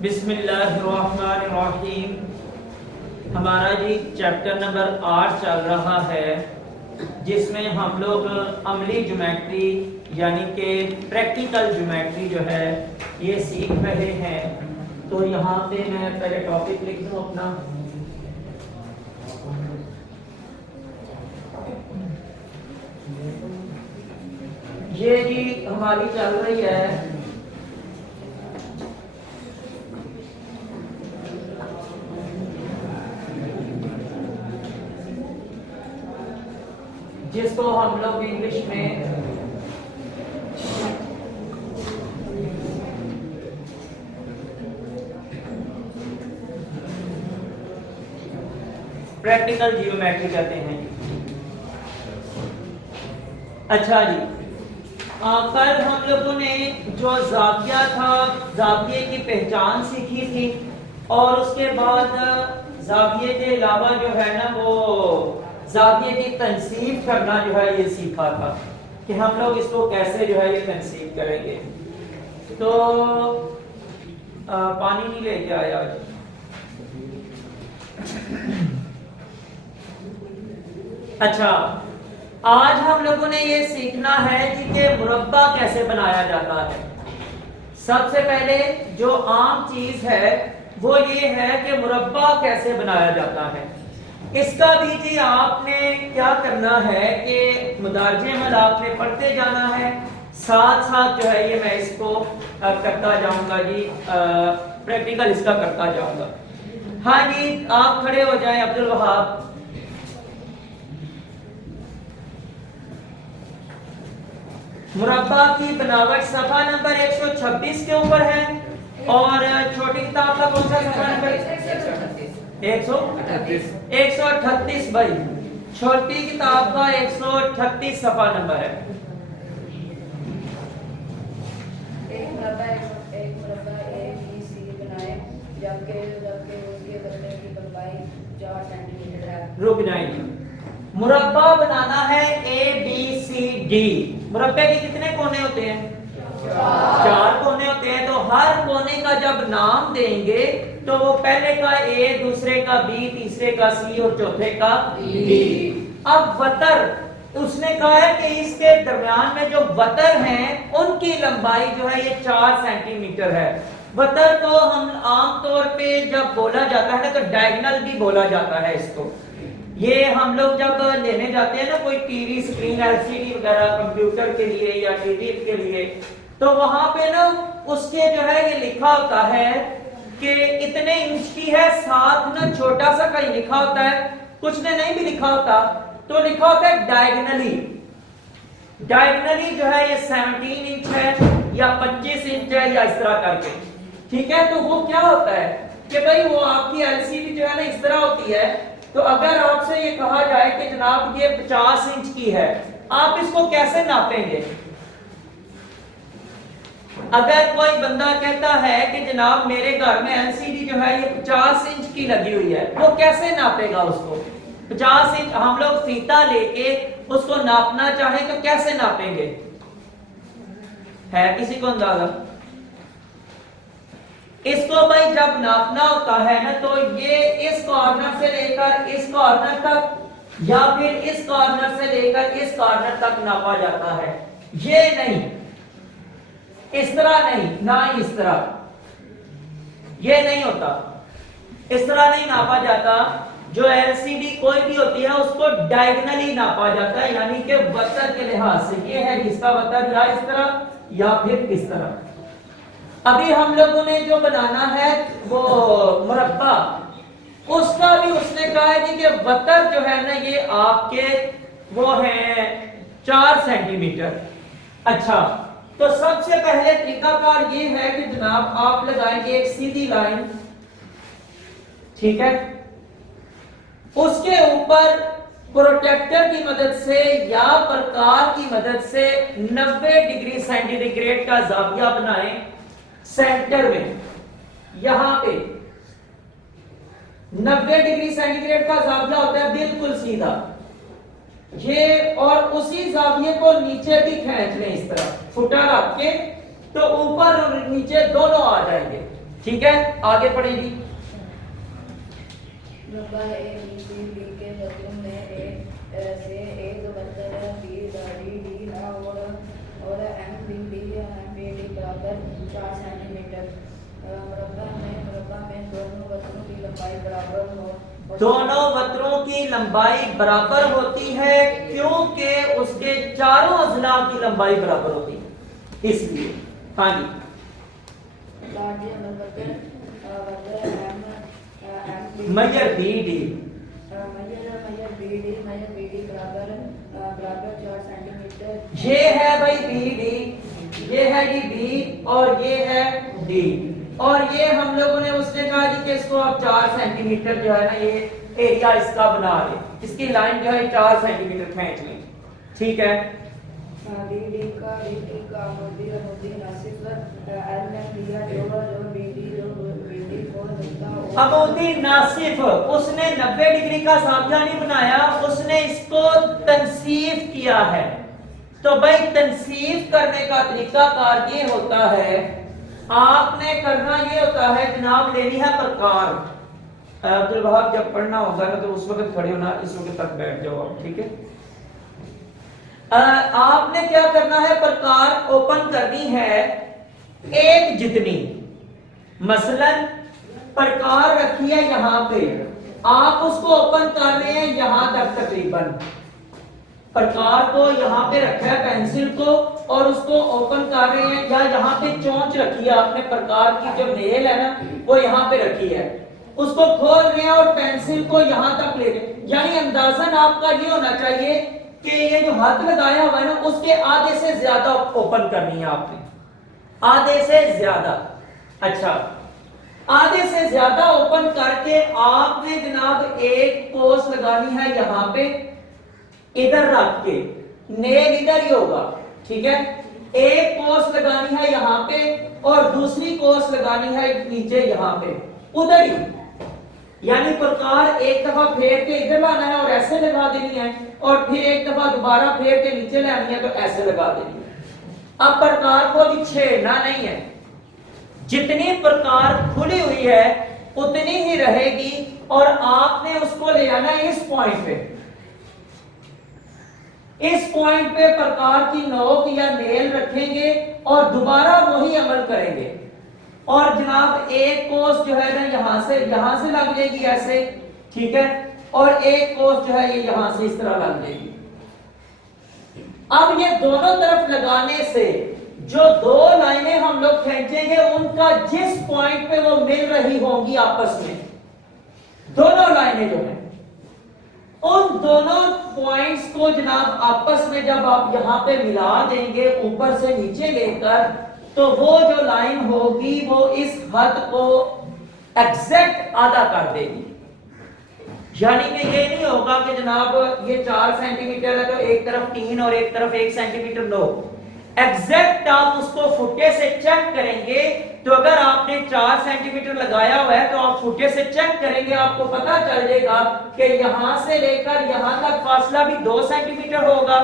बिस्मिल्लाहिर्रहमानिर्रहीम। हमारा जी chapter number 8 चल रहा है, जिसमें हम लोग अमली ज्योमेट्री यानी कि प्रैक्टिकल ज्योमेट्री जो है ये सीख रहे हैं। तो यहाँ पे मैं पहले टॉपिक लिख दूँ अपना। ये जी हमारी चल रही है जिसको हम लोग इंग्लिश में प्रैक्टिकल जियोमेट्री कहते हैं। अच्छा जी, कल हम लोगों ने जो जाविया था, जाविये की पहचान सीखी थी और उसके बाद जाविये के अलावा जो है ना वो जाविये की तनसीब करना जो है ये सीखा था कि हम लोग इसको कैसे जो है ये तनसीब करेंगे। तो पानी नहीं लेके आया आज। अच्छा, आज हम लोगों ने ये सीखना है कि मुरब्बा कैसे बनाया जाता है। सबसे पहले जो आम चीज है वो ये है कि मुरब्बा कैसे बनाया जाता है। इसका भी जी आपने क्या करना है कि मुदारजे में आपने पढ़ते जाना है, साथ साथ जो है ये मैं इसको करता जाऊंगा जी, प्रैक्टिकल इसका करता जाऊंगा। हाँ जी, आप खड़े हो जाएं अब्दुल वहाब। मुरब्बा की बनावट सफा नंबर 126 के ऊपर है और छोटी किताब का कौन सा सफा नंबर? 138 भाई, छोटी किताब का 138 सफा नंबर है। एक मुरब्बा ABC बनाए जबकि उसके बदले की लंबाई 4 सेंटीमीटर है। रुक जाएंगे। मुरब्बा बनाना है ABCD। मुरब्बे के कितने कोने होते हैं? 4 कोने होते हैं। तो हर कोने का जब नाम देंगे तो वो पहले का A, दूसरे का B, तीसरे का C और चौथे का D। अब वतर उसने कहा है कि इसके दरमियान में जो वतर हैं उनकी लंबाई जो है ये 4 सेंटीमीटर है। वतर को हम आमतौर पे जब बोला जाता है ना तो डायगोनल भी बोला जाता है इसको। ये हम लोग जब लेने जाते हैं ना कोई टीवी स्क्रीन LCD वगैरह कंप्यूटर के लिए या टीवी के लिए, तो वहां पे ना उसके जो है ये लिखा होता है कि इतने इंच की है, साथ ना छोटा सा कहीं लिखा होता है, कुछ ने नहीं भी लिखा होता तो लिखा होता है डायगोनली। डायगोनली जो है ये 17 इंच है या 25 इंच है या इस तरह करके, ठीक है। तो वो क्या होता है कि भाई वो आपकी LCD जो है ना इस तरह होती है। तो अगर आपसे ये कहा जाए कि जनाब ये 50 इंच की है, आप इसको कैसे नापेंगे? अगर कोई बंदा कहता है कि जनाब मेरे घर में LCD जो है ये 50 इंच की लगी हुई है, वो कैसे नापेगा उसको? 50 इंच हम लोग फीता लेके उसको नापना चाहे तो कैसे नापेंगे? है किसी को अंदाजा? इसको भाई जब नापना होता है ना तो ये इस कॉर्नर से लेकर इस कॉर्नर तक या फिर इस कॉर्नर से लेकर इस कॉर्नर तक नापा जाता है। ये नहीं, इस तरह नहीं, ना इस तरह, ये नहीं होता, इस तरह नहीं नापा जाता। जो LCD कोई भी होती है उसको डायगोनली नापा जाता है, यानी कि वतर के लिहाज से। ये है इसका वतर, या इस तरह या फिर इस तरह। अभी हम लोगों ने जो बनाना है वो मुरब्बा, उसका भी उसने कहा है कि वतर जो है ना ये आपके वो है 4 सेंटीमीटर। अच्छा, तो सबसे पहले तरीकाकार ये है कि जनाब आप लगाएंगे एक सीधी लाइन, ठीक है। उसके ऊपर प्रोटेक्टर की मदद से या प्रकार की मदद से 90 डिग्री सेंटीग्रेड का जाविया बनाएं सेंटर में। यहां पे 90 डिग्री सेंटीग्रेड का जाविया होता है बिल्कुल सीधा ये, और उसी जाविये को नीचे भी खींच लें इस तरह फुटा रख के, तो ऊपर और नीचे दोनों आ जाएंगे, ठीक है, आगे पढ़ेगी। मुरब्बा ए बी सी डी के वक्रों में से एक वक्र बी दाढ़ी डी है और एम बी डी बराबर 4 सेंटीमीटर। मुरब्बा में दोनों वक्रों की लंबाई बराबर हो। दोनों वक्रों की लंबाई बराबर होती है क्योंकि उसके चारों अजला की लंबाई बराबर होती है, इसलिए। हाँ जी, मयर बी डी बराबर 4 सेंटीमीटर। ये है भाई बी डी, ये है जी बी और ये है डी, और ये हम लोगों ने उसने कहा जी कि इसको आप 4 सेंटीमीटर जो है ना ये एरिया इसका बना ले, इसकी लाइन जो है 4 सेंटीमीटर खींच लें। ठीक है, डी का मोदी नासिफ एल ने दिया जो बी को लगता हो। अमूदी नासिफ उसने 90 डिग्री का सामजा नहीं बनाया, उसने इसको तनसीफ किया है। तो भाई तनसीफ करने का तरीकाकार ये होता है, आपने करना ये होता है जनाब, लेनी है प्रकार। अब्दुल वहाब जब पढ़ना होगा ना तो उस वक्त खड़े होना, इस वक्त तक बैठ जाओ आप, ठीक है। आपने क्या करना है, प्रकार ओपन करनी है एक जितनी, मसलन प्रकार रखी है यहां पे, आप उसको ओपन कर रहे हैं यहां तक तकरीबन, प्रकार को यहां पे रखा है पेंसिल को और उसको ओपन कर रहे हैं, या यहां पे चोंच रखी है आपने, प्रकार की जो नेल है ना वो यहां पे रखी है, उसको खोल रहे हैं और पेंसिल को यहां तक ले रहे हैं। यानी अंदाजन आपका ये होना चाहिए कि ये जो हाथ लगाया हुआ है ना उसके आधे से ज्यादा ओपन करनी है आपने, आधे से ज्यादा। अच्छा, आधे से ज्यादा ओपन करके आपने जनाब एक कोस लगानी है यहां पे, इधर रख के, नेल इधर ही होगा, ठीक है। एक कोस लगानी है यहां पे और दूसरी कोस लगानी है नीचे यहां पे, उधर ही। यानी प्रकार एक दफा फेर के इधर लाना है और ऐसे लगा देनी है, और फिर एक दफा दोबारा फेर के नीचे लानी है तो ऐसे लगा देनी है। अब प्रकार को भी छेड़ना नहीं है, जितनी प्रकार खुली हुई है उतनी ही रहेगी, और आपने उसको ले आना है इस पॉइंट पे, इस पॉइंट पे प्रकार की नोक या नेल रखेंगे और दोबारा वही अमल करेंगे, और जनाब एक कोस जो है ना यहां से लग जाएगी ऐसे, ठीक है, और एक कोस जो है ये यहां से इस तरह लग जाएगी। अब ये दोनों तरफ लगाने से जो दो लाइनें हम लोग खींचेंगे उनका जिस पॉइंट पे वो मिल रही होंगी आपस में, दोनों लाइनें जो हैं उन दोनों पॉइंट्स को जनाब आपस में जब आप यहां पे मिला देंगे ऊपर से नीचे लेकर, तो वो जो लाइन होगी वो इस हद को एग्जैक्ट आधा कर देगी। यानी कि ये नहीं होगा कि जनाब ये 4 सेंटीमीटर है तो एक तरफ 3 और एक तरफ 1 सेंटीमीटर, लो, एग्जैक्ट आप उसको फुटे से चेक करेंगे। तो अगर आपने 4 सेंटीमीटर लगाया हुआ है तो आप फुटे से चेक करेंगे, आपको पता चल जाएगा कि यहां से लेकर यहां तक फासला भी 2 सेंटीमीटर होगा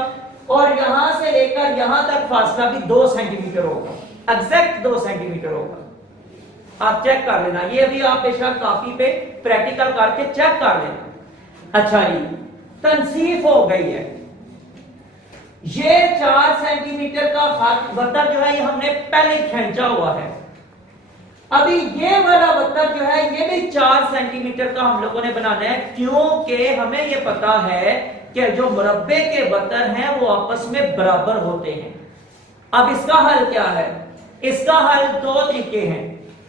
और यहां से लेकर यहां तक फासला भी 2 सेंटीमीटर होगा, एग्जैक्ट 2 सेंटीमीटर होगा। आप चेक कर लेना, ये अभी आप बेशक कॉपी पे प्रैक्टिकल करके चेक कर लेना। अच्छा जी, तनसीफ हो गई है, ये 4 सेंटीमीटर का वक्र जो है ये हमने पहले खींचा हुआ है। अभी ये वाला वक्र जो है ये भी 4 सेंटीमीटर का हम लोगों ने बनाना है, क्योंकि हमें ये पता है कि जो मुरब्बे के वक्र हैं वो आपस में बराबर होते हैं। अब इसका हल क्या है? इसका हल 2 तरीके हैं।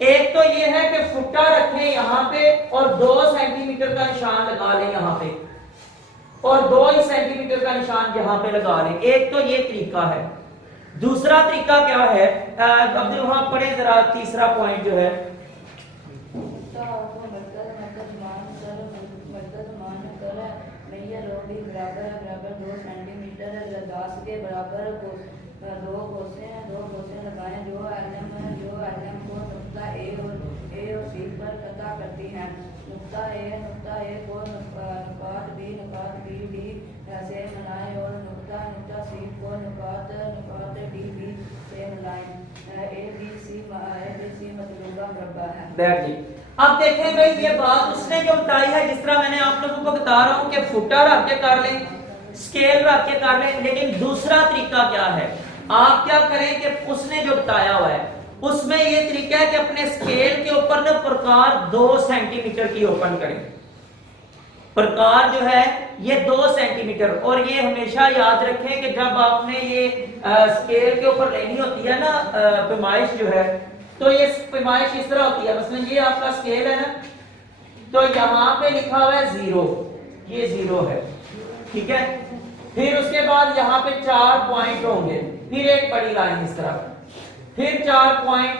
एक तो ये है कि फुट्टा रखें यहां पे और 2 सेंटीमीटर का निशान लगा लें यहां पे, और 2 सेंटीमीटर का निशान यहां पे लगा लें। एक तो ये तरीका है। दूसरा तरीका क्या है? अब्दुल वहां पढ़े जरा तीसरा पॉइंट जो है, बराबर 2 सेंटीमीटर दास के बराबर 2 कोसें लगाएं जो एलएम को नुक्ता ए और सी पर कता करती हैं। नुक्ता ए को नुकात बी डी से मिलाएं और नुक्ता सी को नुकात डी बी से मिलाएं। ए बी सी मतलूबा मुरब्बा है। बैठ जी। अब देखें भाई ये बात उसने जो बताई है, जिस तरह मैंने आप लोगों को बता रहा हूं कि फुटा रख के कर लें, स्केल रख के कर लें, लेकिन दूसरा तरीका क्या है, आप क्या करें कि उसने जो बताया हुआ है उसमें ये तरीका है कि अपने स्केल के ऊपर ना प्रकार 2 सेंटीमीटर की ओपन करें। प्रकार जो है ये 2 सेंटीमीटर, और ये हमेशा याद रखें कि जब आपने ये स्केल के ऊपर लेनी होती है ना पैमाइश जो है, तो ये पैमाइश इस तरह होती है। मसलन ये आपका स्केल है ना, तो यहां पे लिखा हुआ है 0, ये 0 है, ठीक है। फिर उसके बाद यहां पे 4 पॉइंट होंगे, फिर एक बड़ी लाइन इस तरह, फिर 4 पॉइंट,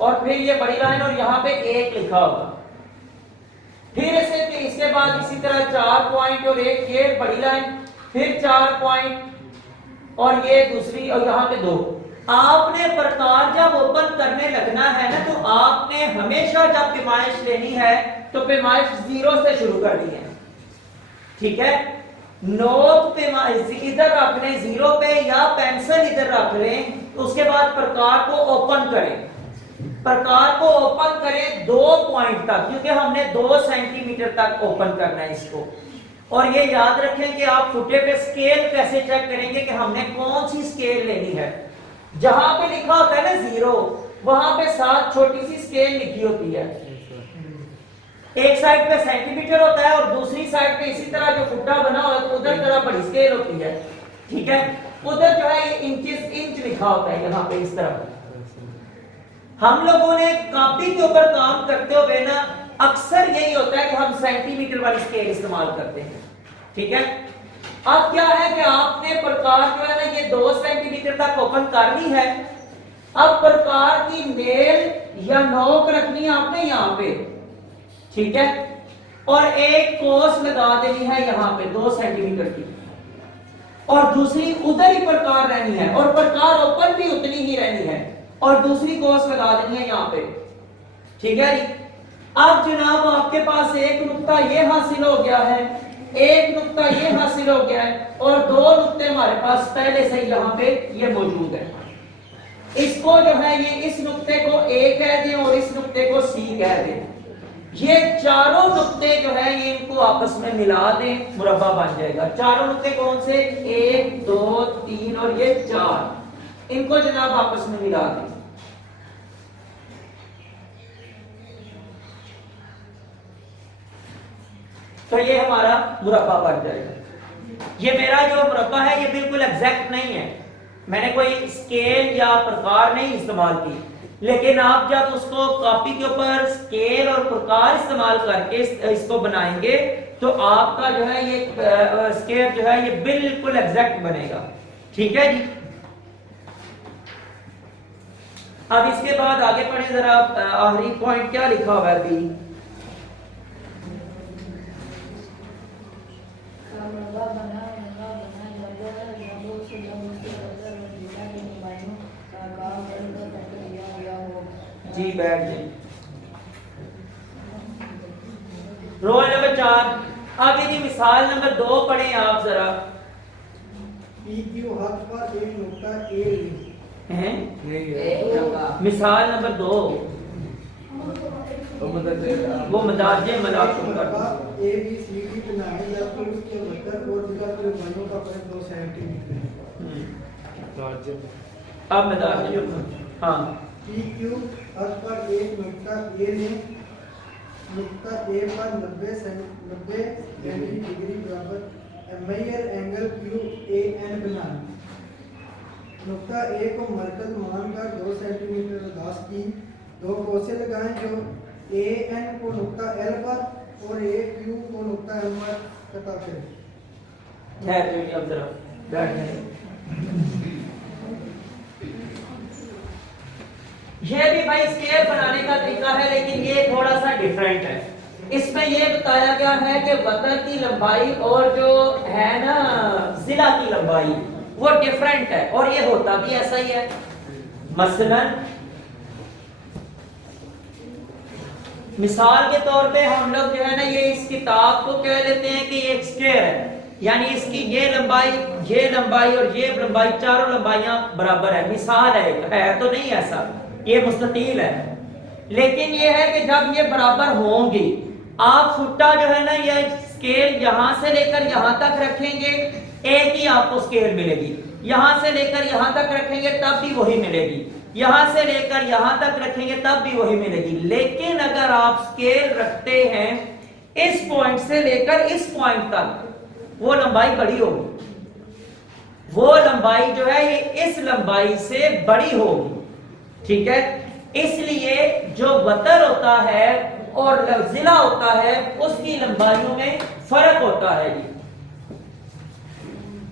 और फिर ये बड़ी लाइन, और यहां पे 1 लिखा होगा। फिर इसके बाद इसी तरह 4 पॉइंट और एक ये बड़ी लाइन, फिर 4 पॉइंट और ये दूसरी, और यहां पे 2। आपने प्रकार जब ओपन करने लगना है ना, तो आपने हमेशा जब पैमाइश लेनी है तो पैमाइश 0 से शुरू करनी है, ठीक है। नोट पैमाइश इधर रख लें 0 पे, या पेंसिल इधर रख लें, उसके बाद प्रकार को ओपन करें। प्रकार को ओपन करें 2 पॉइंट तक, क्योंकि हमने 2 सेंटीमीटर तक ओपन करना है इसको। और ये याद रखें कि आप फुटे पे स्केल कैसे चेक करेंगे कि हमने कौन सी स्केल लेनी है। जहां पे लिखा होता है ना 0, वहां पे साथ छोटी सी स्केल लिखी होती है, एक साइड पे सेंटीमीटर होता है और दूसरी साइड पे इसी तरह जो फुट्टा बना हुआ है तो उधर तरह बड़ी स्केल होती है, ठीक है। उधर जो है ये इंच लिखा होता है, यहाँ पे इस तरह। हम लोगों ने कॉपी के ऊपर काम करते हुए ना अक्सर यही होता है कि हम सेंटीमीटर वाली स्केल इस्तेमाल करते हैं, ठीक है। अब क्या है कि आपने प्रकार जो है ना ये 2 सेंटीमीटर तक ओपन करनी है। अब प्रकार की नेल या नोक रखनी है आपने यहां पे, ठीक है, और एक कोस लगा देनी है यहां पे 2 सेंटीमीटर की, और दूसरी उधर ही प्रकार रहनी है, और प्रकार ओपन भी उतनी ही रहनी है, और दूसरी कोस लगा देनी है यहां पे, ठीक है जी। अब जनाब आपके पास एक नुक्ता ये हासिल हो गया है, एक नुक्ता ये हासिल हो गया है, और 2 नुक्ते हमारे पास पहले से यहां पे ये मौजूद है। इसको जो है ये इस नुक्ते को A कह दें और इस नुक्ते को C कह दें। ये चारों नुक्ते जो है ये इनको आपस में मिला दें, मुरब्बा बन जाएगा। चारों नुक्ते कौन से, 1 2 3 और ये 4, इनको जनाब आपस में मिला दें। तो ये हमारा मुरब्बा बन जाएगा। ये मेरा जो मुरब्बा है ये बिल्कुल एग्जैक्ट नहीं है, मैंने कोई स्केल या प्रकार नहीं इस्तेमाल की, लेकिन आप जब उसको कॉपी के ऊपर स्केल और प्रकार इस्तेमाल करके इसको बनाएंगे तो आपका जो है ये स्केल जो है ये बिल्कुल एग्जैक्ट बनेगा, ठीक है जी। अब इसके बाद आगे पढ़े जरा, आखिरी पॉइंट क्या लिखा हुआ है अभी, जी बैठ जी। Roll number 4। अब यदि मिसाल नंबर 2 पढ़ें आप जरा। PQ हक पर एक नुक्ता A हैं? मिसाल नंबर 2 वो मदाजे मलाकुम का ABCD बनाए जबकि उसके मतलब और जिला के मानों का फर्क 2 सेंटीमीटर है। अब मदाजे, हाँ, PQ हक पर एक नुक्ता A ने नुक्ता A पर 90 डिग्री बराबर मेजर एंगल QAN बनाना। नुक्ता A को मरकज मानकर 2 सेंटीमीटर दास की 2 कोसे लगाएं जो AN को नुक्ता L पर और AQ को नुक्ता M पर कटा करें। खैर जी, अब जरा बैठ जाइए। ये भी भाई स्केल बनाने का तरीका है, लेकिन ये थोड़ा सा डिफरेंट है। इसमें ये बताया गया है कि वतर की लंबाई और जो है ना जिला की लंबाई वो डिफरेंट है, और ये होता भी ऐसा ही है। मसलन मिसाल के तौर पे हम लोग जो है ना ये इस किताब को कह लेते हैं कि ये एक स्क्वायर है, यानी इसकी ये लंबाई और ये लंबाई, चारों लंबाइयां बराबर है। मिसाल है तो नहीं ऐसा, ये मुस्ततील है। लेकिन ये है कि जब ये बराबर होंगी, आप फुट्टा जो है ना ये स्केल यहां से लेकर यहां तक रखेंगे, एक ही आपको स्केल मिलेगी। यहां से लेकर यहां तक रखेंगे तब भी वही मिलेगी, यहां से लेकर यहां तक रखेंगे तब भी वही मिलेगी। लेकिन अगर आप स्केल रखते हैं इस पॉइंट से लेकर इस पॉइंट तक, वो लंबाई बड़ी होगी, वो लंबाई जो है ये इस लंबाई से बड़ी होगी। ठीक है, इसलिए जो वतर होता है और जिला होता है उसकी लंबाइयों में फर्क होता है जी।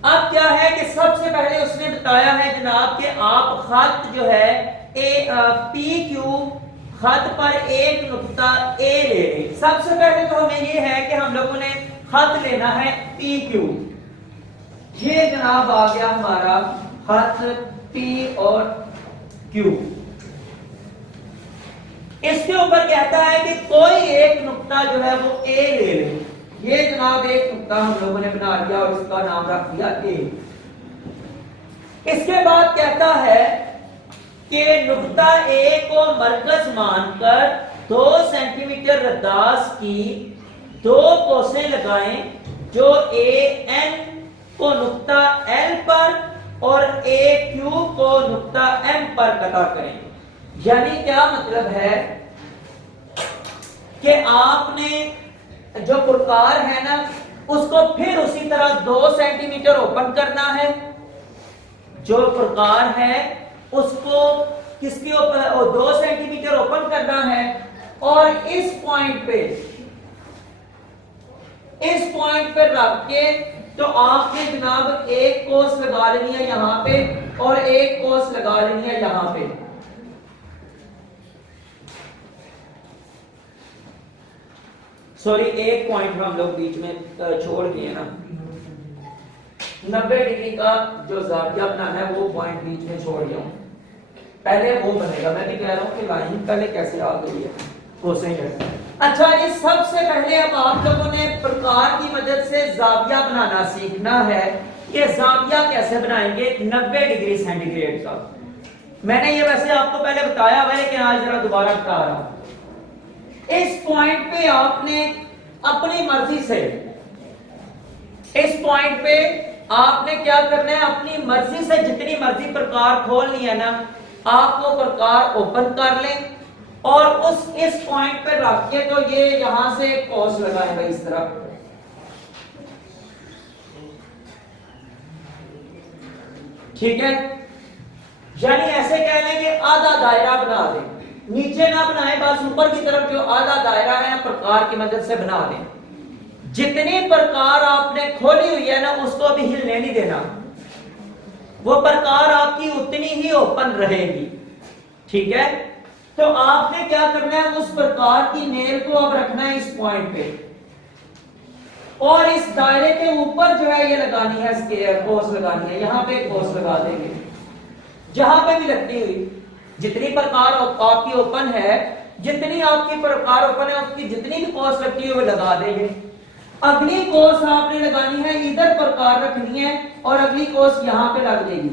अब क्या है कि सबसे पहले उसने बताया है जनाब कि आप खत जो है पी क्यू खत पर एक नुक्ता ए ले लें। सबसे पहले तो हमें ये है कि हम लोगों ने खत लेना है पी क्यू। ये जनाब आ गया हमारा खत पी और क्यू। इसके ऊपर कहता है कि कोई एक नुक्ता जो है वो ए ले ले। ये जनाब एक नुक्ता हम लोगों ने बना लिया और इसका नाम रख दिया ए। इसके बाद कहता है कि नुक्ता ए को मरकज मानकर 2 सेंटीमीटर रद्दास की 2 कोसें लगाएं जो ए एन को नुक्ता एल पर और ए क्यू को नुक्ता एम पर कता करें। यानी क्या मतलब है कि आपने जो प्रकार है ना उसको फिर उसी तरह 2 सेंटीमीटर ओपन करना है। जो प्रकार है उसको किसके ऊपर 2 सेंटीमीटर ओपन करना है और इस पॉइंट पे रख के तो आपने जनाब एक कोस लगा लेनी है यहां पे और एक कोस लगा लेनी है यहां पे। सॉरी, एक पॉइंट हम लोग बीच में छोड़ दिए ना, 90 डिग्री का जो जाविया बनाना है वो पॉइंट बीच में छोड़ दिया हूं, पहले वो बनेगा। मैं भी कह रहा हूं कि लाइन पहले कैसे आ गई है कोसें कैसे। अच्छा, ये सबसे पहले अब आप लोगों ने प्रकार की मदद से जाविया बनाना सीखना है। ये जाविया कैसे बनाएंगे 90 डिग्री सेंटीग्रेड का। मैंने ये वैसे आपको पहले बताया हुआ है लेकिन आज जरा दोबारा बता रहा हूं। इस पॉइंट पे आपने अपनी मर्जी से इस पॉइंट पे आपने क्या करना है, अपनी मर्जी से जितनी मर्जी प्रकार खोलनी है ना, आप वो प्रकार ओपन कर लें और इस पॉइंट पे रख के तो ये यहां से कोस लगाएगा इस तरह। ठीक है, यानी ऐसे कह लेंगे आधा दायरा बना दें, नीचे ना बनाए, बस ऊपर की तरफ जो आधा दायरा है प्रकार की मदद से बना दें। जितनी प्रकार आपने खोली हुई है ना उसको अभी हिलने नहीं देना, वो प्रकार आपकी उतनी ही ओपन रहेगी। ठीक है, तो आपने क्या करना है, उस प्रकार की नेल को अब रखना है इस पॉइंट पे और इस दायरे के ऊपर जो है ये लगानी है, स्केयर कोस लगानी है। यहां पे कोस लगा देंगे जहां पे भी लगती हुई, जितनी प्रकार आपकी ओपन है, जितनी आपकी प्रकार ओपन है उसकी जितनी भी कोस लगती है वो लगा देंगे। अगली कोस आपने लगानी है, इधर प्रकार रखनी है और अगली कोस यहां पे लग जाएगी।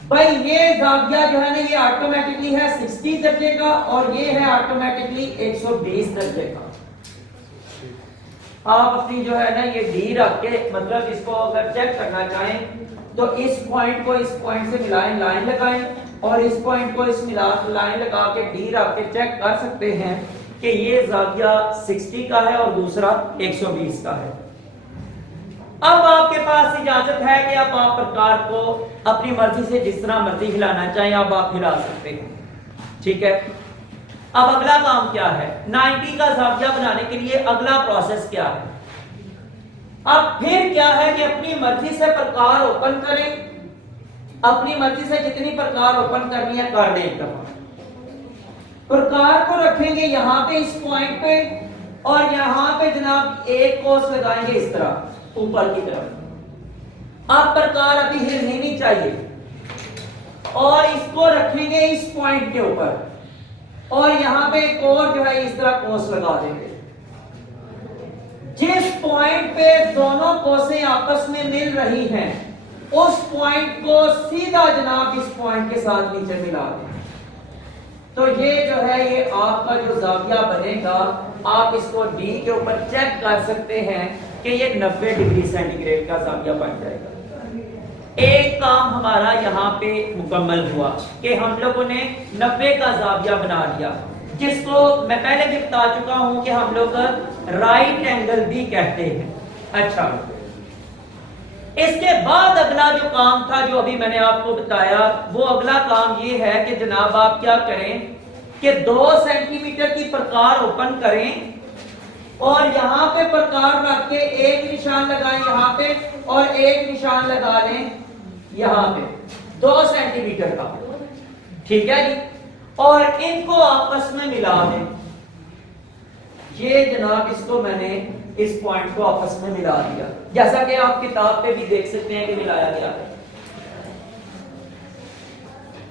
भाई ये जाविया जो है ना ये ऑटोमेटिकली है 60 दर्जे का और ये है ऑटोमेटिकली 120 दर्जे का। आप अपनी जो है ना ये डी रख के, मतलब इसको अगर चेक करना चाहें तो इस पॉइंट को इस पॉइंट से मिलाएं, लाइन लगाएं और इस पॉइंट को इस लाइन लगा के डी रख के चेक कर सकते हैं कि ये जाविया 60 का है और दूसरा 120 का है। अब आपके पास इजाजत है कि अब आप प्रकार को अपनी मर्जी से जिस तरह मर्जी हिलाना चाहें अब आप हिला सकते हैं। ठीक है, अब अगला काम क्या है, 90 का जाविया बनाने के लिए अगला प्रोसेस क्या है। अब फिर क्या है कि अपनी मर्जी से प्रकार ओपन करें, अपनी मर्जी से जितनी प्रकार ओपन करनी है कर दें। एक दफा प्रकार को रखेंगे यहां पे इस पॉइंट पे और यहां पे जनाब एक कोस लगाएंगे इस तरह ऊपर की तरफ। अब प्रकार अभी हिलनी नहीं चाहिए और इसको रखेंगे इस पॉइंट के ऊपर और यहां पे एक और जो है इस तरह कोस लगा देंगे। जिस पॉइंट पे दोनों कोसें आपस में मिल रही हैं उस पॉइंट को सीधा जनाब इस पॉइंट के साथ नीचे मिला दें। तो ये जो है ये आपका जो जाविया बनेगा, आप इसको डी के ऊपर चेक कर सकते हैं कि ये 90 डिग्री सेंटीग्रेड का जाविया बन जाएगा। एक काम हमारा यहाँ पे मुकम्मल हुआ कि हम लोगों ने 90 का जाविया बना लिया, जिसको मैं पहले भी बता चुका हूं कि हम लोग राइट एंगल भी कहते हैं। अच्छा, इसके बाद अगला जो काम था जो अभी मैंने आपको बताया, वो अगला काम ये है कि जनाब आप क्या करें कि 2 सेंटीमीटर की प्रकार ओपन करें और यहां पे प्रकार रख के एक निशान लगाएं यहां पे और एक निशान लगा लें यहां पे 2 सेंटीमीटर का, ठीक है जी। और इनको आपस में मिला दें। ये जनाब इसको मैंने इस पॉइंट को आपस में मिला दिया, जैसा कि आप किताब पे भी देख सकते हैं कि मिलाया गया है।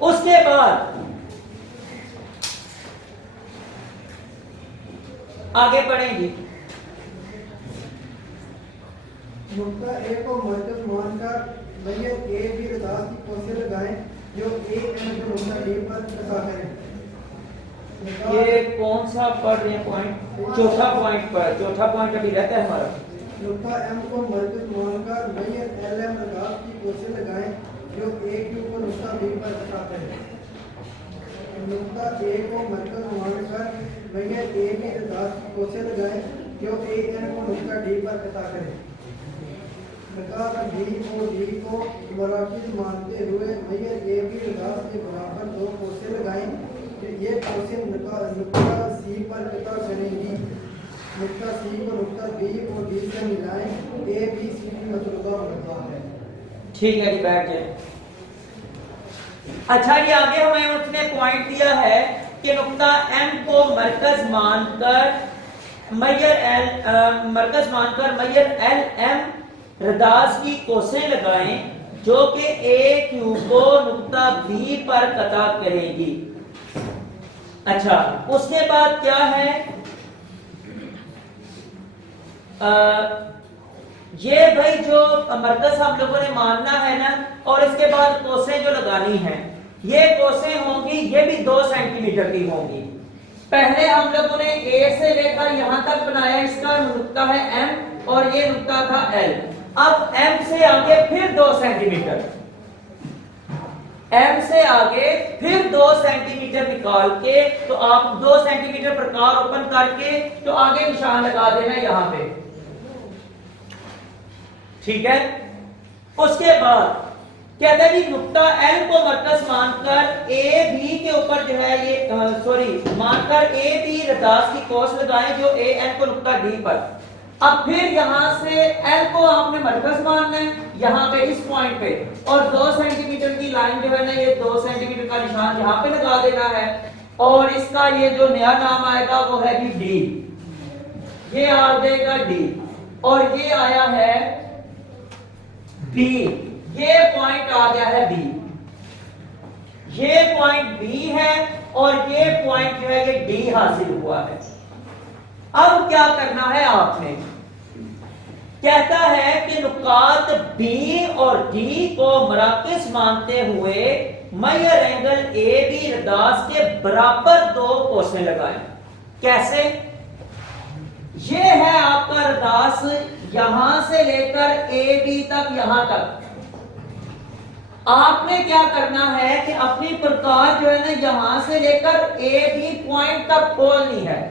उसके बाद आगे बढ़ेंगे। नुक्ता ए को मरकज मानकर मैयत ए बी रदास की कोसे लगाएं जो ए एन को नुक्ता ए पर कसा करें। ये कौन सा पढ़ रहे हैं पॉइंट? चौथा पॉइंट पर, चौथा पॉइंट अभी रहता है हमारा। नुक्ता एम को मरकज मानकर मैयत एल एम रदास की कोसे लगाएं जो ए क्यू को नुक्ता बी पर कसा करें। नुक्ता ए को मरकज मानकर मैयत ए बी रदास की कोसे लगाएं जो ए एन को नुक्ता डी पर कसा करें। डी और डी को मराकिज मानते हुए मैयत ए बी रदास के बराबर 2 कोसे लगाएं। ये कोसे नुक्ता सी पर कता करेंगी। नुक्ता सी को नुक्ता बी और डी से मिलाएं। ए बी सी डी मतलूबा बनता है। ठीक है जी, बैठ जाए। अच्छा जी, आगे हमें उसने पॉइंट दिया है कि नुक्ता एम को मरकज मानकर मैयर एल एम रदास की कोसें लगाएं जो कि ए क्यू को नुक्ता बी पर कता करेगी। अच्छा, उसके बाद क्या है, ये भाई जो मरकज हम लोगों ने मानना है ना, और इसके बाद कोसें जो लगानी है, ये कोसें होंगी, ये भी 2 सेंटीमीटर की होंगी। पहले हम लोगों ने ए से लेकर यहां तक बनाया, इसका नुक्ता है एम और ये नुक्ता था एल। अब एम से आगे फिर 2 सेंटीमीटर, एम से आगे फिर 2 सेंटीमीटर निकाल के, तो आप 2 सेंटीमीटर प्रकार ओपन करके तो आगे निशान लगा देना यहां पे, ठीक है। उसके बाद कहते हैं जी नुक्ता एल को मरकज मानकर ए बी के ऊपर जो है ये मानकर ए बी रदास की कोस लगाएं जो ए एन को नुक्ता डी पर। अब फिर यहां से एल को आपने मरकज मानना है यहां पे इस पॉइंट पे, और 2 सेंटीमीटर की लाइन जो है ना, ये 2 सेंटीमीटर का निशान यहां पे लगा देना है। और इसका ये जो नया नाम आएगा वो है जी डी, ये आ जाएगा डी, और ये आया है बी, ये पॉइंट आ गया है बी, ये पॉइंट बी है और ये पॉइंट जो है ये डी हासिल हुआ है। अब क्या करना है आपने, कहता है कि नुकात बी और डी को मराकिज मानते हुए मैयर एंगल ए बी रदास के बराबर 2 कोसें लगाएं। कैसे? ये है आपका रदास, यहां से लेकर ए बी तक, यहां तक आपने क्या करना है कि अपनी प्रकार जो है ना यहां से लेकर ए बी पॉइंट तक खोलनी है।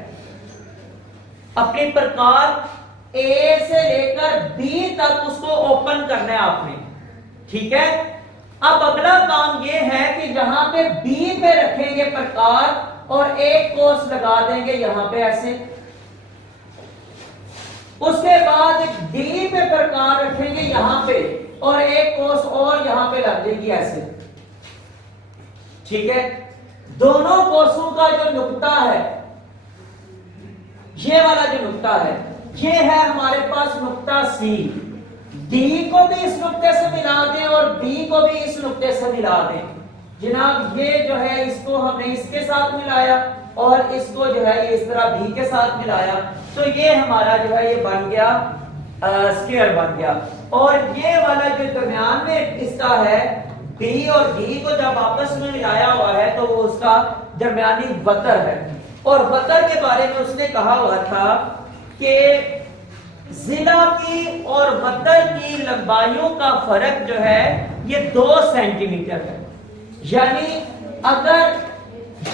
अपनी प्रकार ए से लेकर बी तक उसको ओपन करना है आपने, ठीक है। अब अगला काम ये है कि यहां पे बी पे रखेंगे प्रकार और एक कोस लगा देंगे यहां पे ऐसे। उसके बाद डी पे प्रकार रखेंगे यहां पे और एक कोस और यहां पे लग देगी ऐसे, ठीक है। दोनों कोसों का जो नुक्ता है, ये वाला जो नुक्ता है, ये है हमारे पास नुक्ता सी। डी को भी इस नुक्ते से मिला दें और बी को भी इस नुक्ते से मिला दें। जनाब ये जो है इसको हमने इसके साथ मिलाया और इसको जो है ये इस तरह बी के साथ मिलाया, तो ये हमारा जो है ये बन गया स्क्वायर बन गया। और ये वाला जो दरमियान में इसका है बी और डी को जब आपस में मिलाया हुआ है तो वो उसका दरमियानी वतर है। और वतर के बारे में उसने कहा हुआ था कि जिला की और वतर की लंबाइयों का फर्क जो है ये 2 सेंटीमीटर है। यानी अगर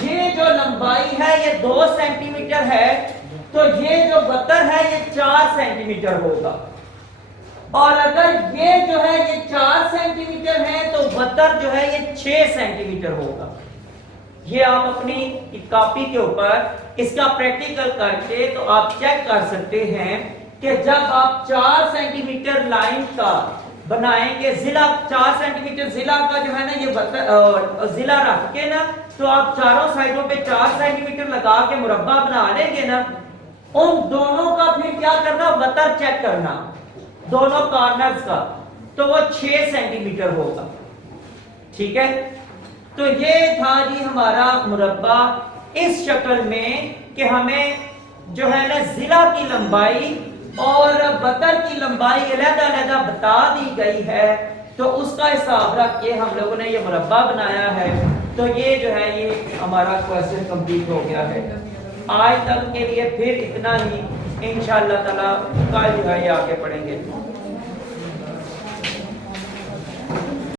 ये जो लंबाई है ये 2 सेंटीमीटर है तो ये जो वतर है ये 4 सेंटीमीटर होगा। और अगर ये जो है ये 4 सेंटीमीटर है तो वतर जो है ये 6 सेंटीमीटर होगा। ये आप अपनी कॉपी के ऊपर इसका प्रैक्टिकल करके तो आप चेक कर सकते हैं कि जब आप 4 सेंटीमीटर लाइन का बनाएंगे, जिला 4 सेंटीमीटर जिला का जो है ना ये जिला रख के ना, तो आप चारों साइडों पे 4 सेंटीमीटर लगा के मुरब्बा बना लेंगे ना, उन दोनों का फिर क्या करना, वतर चेक करना दोनों कॉर्नर्स का, तो वो 6 सेंटीमीटर होगा। ठीक है, तो ये था जी हमारा मुरब्बा इस शक्ल में कि हमें जो है ना जिला की लंबाई और वतर की लंबाई अलग-अलग बता दी गई है। तो उसका हिसाब रख के हम लोगों ने ये मुरब्बा बनाया है। तो ये जो है ये हमारा क्वेश्चन कंप्लीट हो गया है। आज तक के लिए फिर इतना ही, इंशाअल्लाह ताला कल जो है ये आगे पढ़ेंगे।